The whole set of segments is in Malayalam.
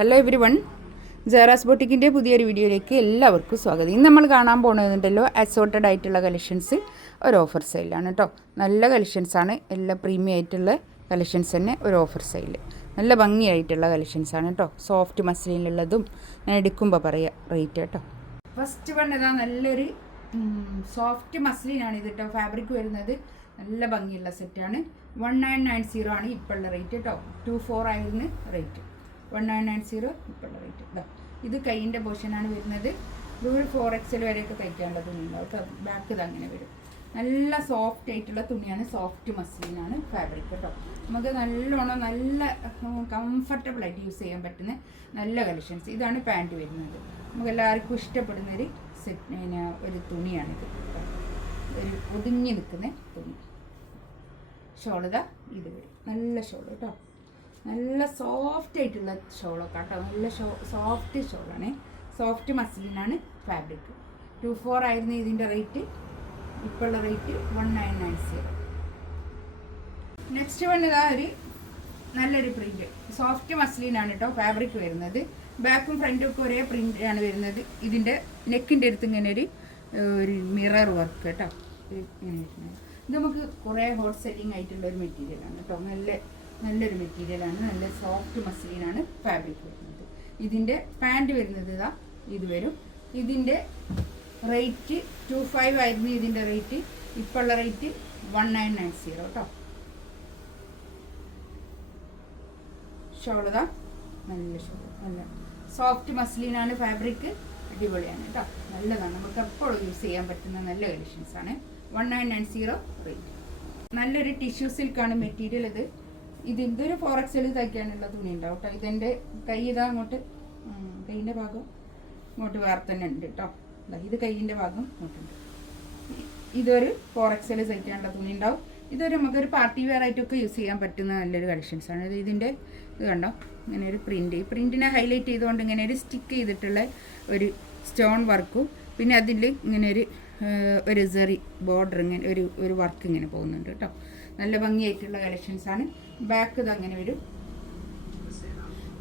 ഹലോ എവരി വൺ, ജാറാസ് ബൊട്ടിക്കിൻ്റെ പുതിയൊരു വീഡിയോയിലേക്ക് എല്ലാവർക്കും സ്വാഗതം. ഇന്ന് നമ്മൾ കാണാൻ പോകുന്നതുണ്ടല്ലോ അസോർട്ടഡ് ആയിട്ടുള്ള കളക്ഷൻസ് ഒരു ഓഫർ സെയിലാണ് കേട്ടോ. നല്ല കളക്ഷൻസാണ്, എല്ലാം പ്രീമിയം ആയിട്ടുള്ള കളക്ഷൻസ് തന്നെ ഒരു ഓഫർ സെയിൽ. നല്ല ഭംഗിയായിട്ടുള്ള കളക്ഷൻസാണ് കേട്ടോ. സോഫ്റ്റ് മസ്ലിനുള്ളതും ഞാൻ എടുക്കുമ്പോൾ പറയാം റേറ്റ് കേട്ടോ. ഫസ്റ്റ് വണ്ണതാ നല്ലൊരു സോഫ്റ്റ് മസ്ലിനാണ് ഇത് കേട്ടോ. ഫാബ്രിക് വരുന്നത് നല്ല ഭംഗിയുള്ള സെറ്റാണ്. 1990 ആണ് ഇപ്പോഴുള്ള റേറ്റ് കേട്ടോ. 24 ആയിരുന്നു റേറ്റ്. 1990 ഇപ്പോഴുള്ള റേറ്റ്. ഇതാ ഇത് കൈയിൻ്റെ പോർഷനാണ് വരുന്നത്. ഇതൊരു 4XL വരെയൊക്കെ തയ്ക്കാനുള്ള തുണിയുണ്ടാവും കേട്ടോ. ബാക്ക് ഇത് അങ്ങനെ വരും. നല്ല സോഫ്റ്റ് ആയിട്ടുള്ള തുണിയാണ്, സോഫ്റ്റ് മസ്ലിനാണ് ഫാബ്രിക് കേട്ടോ. നമുക്ക് നല്ലോണം നല്ല കംഫർട്ടബിളായിട്ട് യൂസ് ചെയ്യാൻ പറ്റുന്ന നല്ല കളക്ഷൻസ്. ഇതാണ് പാൻറ്റ് വരുന്നത്. നമുക്ക് എല്ലാവർക്കും ഇഷ്ടപ്പെടുന്നൊരു ഒരു തുണിയാണിത്. ഒരു ഒതുങ്ങി നിൽക്കുന്ന തുണി. ഷോളിതാ ഇത് വരും. നല്ല ഷോൾ കേട്ടോ. നല്ല സോഫ്റ്റ് ആയിട്ടുള്ള ഷോളൊക്കെ കേട്ടോ. നല്ല സോഫ്റ്റ് ഷോളാണ്, സോഫ്റ്റ് മസ്ലിനാണ് ഫാബ്രിക്. 24 ആയിരുന്നു ഇതിൻ്റെ റേറ്റ്. ഇപ്പോഴുള്ള റേറ്റ് 1990. നെക്സ്റ്റ് വന്നതാ ഒരു നല്ലൊരു പ്രിൻറ്റ്. സോഫ്റ്റ് മസ്ലിനാണ് കേട്ടോ ഫാബ്രിക് വരുന്നത്. ബാക്കും ഫ്രണ്ടും ഒക്കെ ഒരേ പ്രിൻ്റ് ആണ് വരുന്നത്. ഇതിൻ്റെ നെക്കിൻ്റെ അടുത്ത് ഇങ്ങനെ ഒരു മിറർ വർക്ക് കേട്ടോ. ഇങ്ങനെ ഇത് നമുക്ക് കുറേ ഹോട്ട് സെല്ലിംഗ് ആയിട്ടുള്ള ഒരു മെറ്റീരിയലാണ് കേട്ടോ. നല്ലൊരു മെറ്റീരിയലാണ്. നല്ല സോഫ്റ്റ് മസ്ലിനാണ് ഫാബ്രിക് വരുന്നത്. ഇതിൻ്റെ പാൻറ്റ് വരുന്നത് ഇതാ ഇത് വരും. ഇതിൻ്റെ റേറ്റ് 25 ആയിരുന്നു ഇതിൻ്റെ റേറ്റ്. ഇപ്പോഴുള്ള റേറ്റ് 1990 കേട്ടോ. ഷോളതാ നല്ല ഷോൾ, നല്ല സോഫ്റ്റ് മസ്ലിനാണ് ഫാബ്രിക്. അടിപൊളിയാണ് കേട്ടോ. നല്ലതാണ്, നമുക്ക് എപ്പോഴും യൂസ് ചെയ്യാൻ പറ്റുന്ന നല്ല കളക്ഷൻസാണ്. 1990 റേറ്റ്. നല്ലൊരു ടിഷ്യൂ സിൽക്കാണ് മെറ്റീരിയൽ ഇത്. ഇതൊരു 4XL തയ്ക്കാനുള്ള തുണി ഉണ്ടാവും കേട്ടോ. ഇതെൻ്റെ കൈ ഇതാ അങ്ങോട്ട്, കൈയിൻ്റെ ഭാഗം ഇങ്ങോട്ട് വേറെ തന്നെ ഉണ്ട് കേട്ടോ. ഇത് കൈയിൻ്റെ ഭാഗം ഇങ്ങോട്ടുണ്ട്. ഇതൊരു 4XL തയ്ക്കാനുള്ള തുണി ഉണ്ടാവും. ഇതൊരു നമുക്കൊരു പാർട്ടി വെയർ ആയിട്ടൊക്കെ യൂസ് ചെയ്യാൻ പറ്റുന്ന നല്ലൊരു കളക്ഷൻസാണ്. ഇതിൻ്റെ ഇത് കണ്ടോ, ഇങ്ങനെ ഒരു പ്രിൻ്റ്. ഈ പ്രിൻറ്റിനെ ഹൈലൈറ്റ് ചെയ്തുകൊണ്ട് ഇങ്ങനെ ഒരു സ്റ്റിക്ക് ചെയ്തിട്ടുള്ള ഒരു സ്റ്റോൺ വർക്കും, പിന്നെ അതിൽ ഇങ്ങനെ ഒരു സെറി ബോർഡർ ഇങ്ങനെ ഒരു വർക്ക് ഇങ്ങനെ പോകുന്നുണ്ട് കേട്ടോ. നല്ല ഭംഗിയായിട്ടുള്ള കളക്ഷൻസാണ്. ബാക്ക് ഇത് അങ്ങനെ വരും.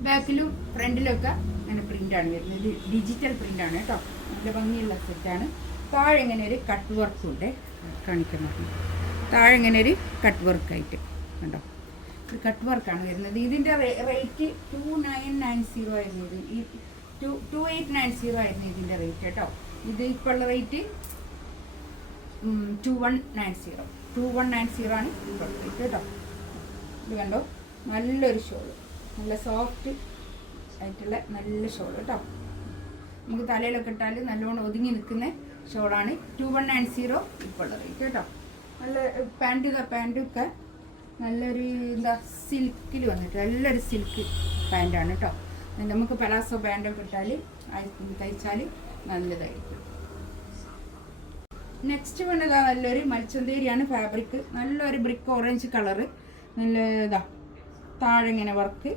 ബാക്കിലും ഫ്രണ്ടിലൊക്കെ അങ്ങനെ പ്രിൻ്റാണ് വരുന്നത്. ഡിജിറ്റൽ പ്രിൻ്റാണ് കേട്ടോ. നല്ല ഭംഗിയുള്ള സെറ്റാണ്. താഴെ ഇങ്ങനെ ഒരു കട്ട് വർക്കും ഉണ്ട്, കാണിക്കുന്നത്. താഴെ ഇങ്ങനെ ഒരു കട്ട് വർക്കായിട്ട് കണ്ടോ, ഒരു കട്ട് വർക്കാണ് വരുന്നത്. ഇതിൻ്റെ റേറ്റ് 2990 ആയിരുന്നു. ഈ 2890 ആയിരുന്നു ഇതിൻ്റെ റേറ്റ് കേട്ടോ. ഇത് ഇപ്പോഴുള്ള റേറ്റ് 2190 ആണ് ഇപ്പോൾ റേറ്റ് കേട്ടോ. ഇത് കണ്ടോ, നല്ലൊരു ഷോള്, നല്ല സോഫ്റ്റ് ആയിട്ടുള്ള നല്ല ഷോൾ കേട്ടോ. നമുക്ക് തലയിലൊക്കെ ഇട്ടാൽ നല്ലോണം ഒതുങ്ങി നിൽക്കുന്ന ഷോളാണ്. 2190 ഇപ്പോൾ റേറ്റ് കേട്ടോ. നല്ല പാൻറ്റൊക്കെ നല്ലൊരു എന്താ സിൽക്കിൽ വന്നിട്ട് നല്ലൊരു സിൽക്ക് പാൻറ്റാണ് കേട്ടോ. നമുക്ക് പലാസോ പാൻറ്റൊക്കെ ഇട്ടാൽ തയ്ച്ചാൽ നല്ലതായിരിക്കും. നെക്സ്റ്റ് വേണ്ടതാ നല്ലൊരു മൽച്ചന്തേരിയാണ് ഫാബ്രിക്. നല്ലൊരു ബ്രിക്ക് ഓറഞ്ച് കളറ്. നല്ല ഇതാ താഴെ ഇങ്ങനെ വർക്ക്,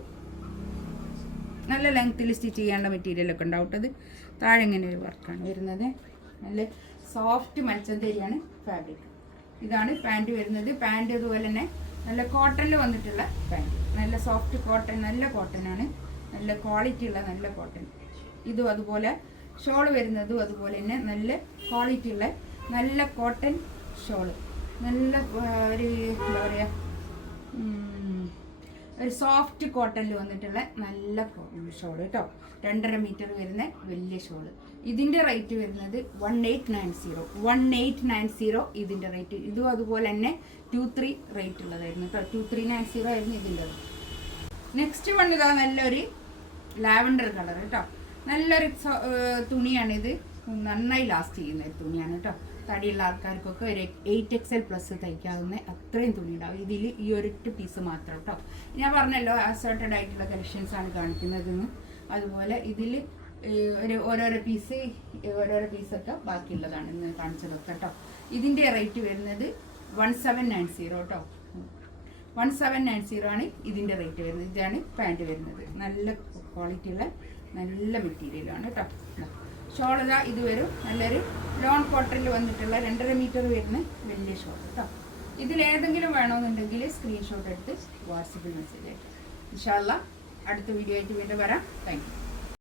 നല്ല ലെങ്ത്തിൽ സ്റ്റിച്ച് ചെയ്യേണ്ട മെറ്റീരിയലൊക്കെ ഉണ്ടാവട്ടത്. താഴെ ഇങ്ങനെ ഒരു വർക്കാണ് വരുന്നത്. നല്ല സോഫ്റ്റ് മൽച്ചന്തേരിയാണ് ഫാബ്രിക്. ഇതാണ് പാൻറ്റ് വരുന്നത്. പാൻറ്റ് അതുപോലെ തന്നെ നല്ല കോട്ടണിൽ വന്നിട്ടുള്ള പാൻറ്റ്. നല്ല സോഫ്റ്റ് കോട്ടൺ, നല്ല കോട്ടനാണ്, നല്ല ക്വാളിറ്റി ഉള്ള നല്ല കോട്ടൺ. ഇതും അതുപോലെ ഷോള് വരുന്നതും അതുപോലെ തന്നെ നല്ല ക്വാളിറ്റി ഉള്ള നല്ല കോട്ടൺ ഷോള്. നല്ല ഒരു എന്താ പറയുക, ഒരു സോഫ്റ്റ് കോട്ടണിൽ വന്നിട്ടുള്ള നല്ല ഷോള് കേട്ടോ. 2.5 മീറ്റർ വരുന്ന വലിയ ഷോള്. ഇതിൻ്റെ റേറ്റ് വരുന്നത് 1890 ഇതിൻ്റെ റേറ്റ്. ഇതും അതുപോലെ തന്നെ 23 റേറ്റ് ഉള്ളതായിരുന്നു കേട്ടോ. 2390 ആയിരുന്നു ഇതിൻ്റെ റേറ്റ്. നെക്സ്റ്റ് വന്നതാ നല്ലൊരു ലാവൻഡർ കളർ കേട്ടോ. നല്ലൊരു തുണിയാണിത്. നന്നായി ലാസ്റ്റ് ചെയ്യുന്ന ഒരു തുണിയാണ് കേട്ടോ. തടിയുള്ള ആൾക്കാർക്കൊക്കെ ഒരു 8XL+ തയ്ക്കാവുന്ന അത്രയും തുണി ഉണ്ടാവും ഇതിൽ. ഈ ഒരൊറ്റ പീസ് മാത്രം കേട്ടോ. ഞാൻ പറഞ്ഞല്ലോ അസോർട്ടഡ് ആയിട്ടുള്ള കളക്ഷൻസാണ് കാണിക്കുന്നതെന്ന്. അതുപോലെ ഇതിൽ ഓരോരോ പീസൊക്കെ ബാക്കിയുള്ളതാണ് ഇന്ന് കാണിച്ചതൊക്കെ കേട്ടോ. ഇതിൻ്റെ റേറ്റ് വരുന്നത് 1790 കേട്ടോ. 1790 ആണ് ഇതിൻ്റെ റേറ്റ് വരുന്നത്. ഇതാണ് പാൻറ്റ് വരുന്നത്. നല്ല ക്വാളിറ്റിയുള്ള നല്ല മെറ്റീരിയലാണ് കേട്ടോ. ഷോളതാ ഇത് വരും. നല്ലൊരു ലോൺ കോട്ടണിൽ വന്നിട്ടുള്ള 2.5 മീറ്റർ വരുന്ന വലിയ ഷോൾ കേട്ടോ. ഇതിലേതെങ്കിലും വേണമെന്നുണ്ടെങ്കിൽ സ്ക്രീൻഷോട്ട് എടുത്ത് വാട്സപ്പിൽ മെസ്സേജ് അയക്കാം. ഇൻഷാ അല്ലാഹ് അടുത്ത വീഡിയോ ആയിട്ട് വീണ്ടും വരാം. Thank you.